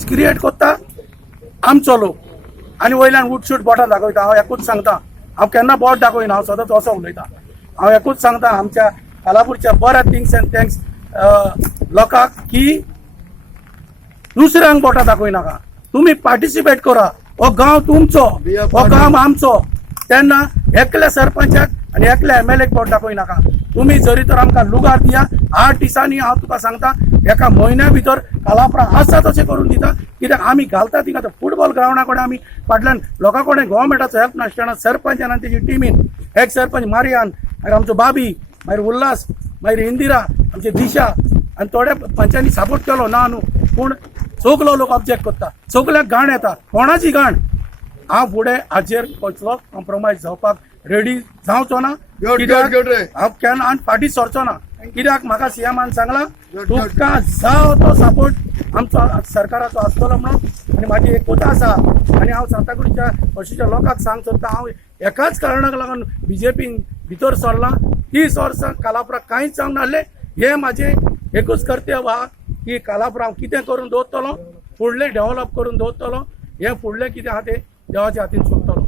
Create करता आमचो लोक आनी वयल्यान उठसूट बोटां दाखयता। हांव एकूच सांगता, हांव केन्ना बोट दाखयना, हांव सदांच असो उलयता। हांव एकूच सांगता आमच्या कालापूरच्या बऱ्या थिंग्स एंड थँक्स लोकांक की दुसऱ्यांक बोटां दाखयनाका, तुमी पार्टिसिपेट करा। हो गांव तुमचो, हो गांव आमचो, तेन्ना एकल्या सरपंचाक आनी एकल्या MLAक बोट दाखयनाका। तुमी जरी तर आमकां लुगार दिया, 8 दिसांनी हांव तुका सांगता एका म्हयन्या भितर कालापरा आसा तशें करून दिता। कित्याक आमी घालता थिंगा फुटबॉल ग्रावंडा कडेन आमी फाटल्यान लोकां कडेन गव्हर्मेंटाचो हेल्प नासतना सरपंचान आनी तेजी टिमीन एक सरपंच मारियान, मागीर आमचो बाबी, मागीर उल्हास, मागीर इंदिरा, आमची दिशा आनी थोड्या पंचांनी सपोर्ट केलो ना न्हू, पूण सगलो लोक ऑब्जेक्ट करता, सगल्याक घाण येता। कोणाची घाण? हांव फुडें हाचेर कसलो कॉम्प्रोमायज जावपाक रेडी जावचो ना। हांव केन्ना आनी फाटीं सरचो ना। कित्याक म्हाका सीएमान सांगला तुका जाव तो सपोर्ट आमचो सरकाराचो आसतलो म्हणून, आनी म्हाजी एकूच आसा। आनी हांव सांताकुडीच्या अशीच्या लोकांक सांग सोदता, हांव एकाच कारणाक लागून BJPन भितर सरला। 30 वर्सां कालापराक कांयच जावंक नासलें। हे म्हाजे एकूच कर्तव्य आहा की कालापरा हांव कितें करून दवरतलो, फुडलें डेव्हलप करून दवरतलो। हे फुडलें कितें आहा तें देवाच्या हातीन सोडटलो।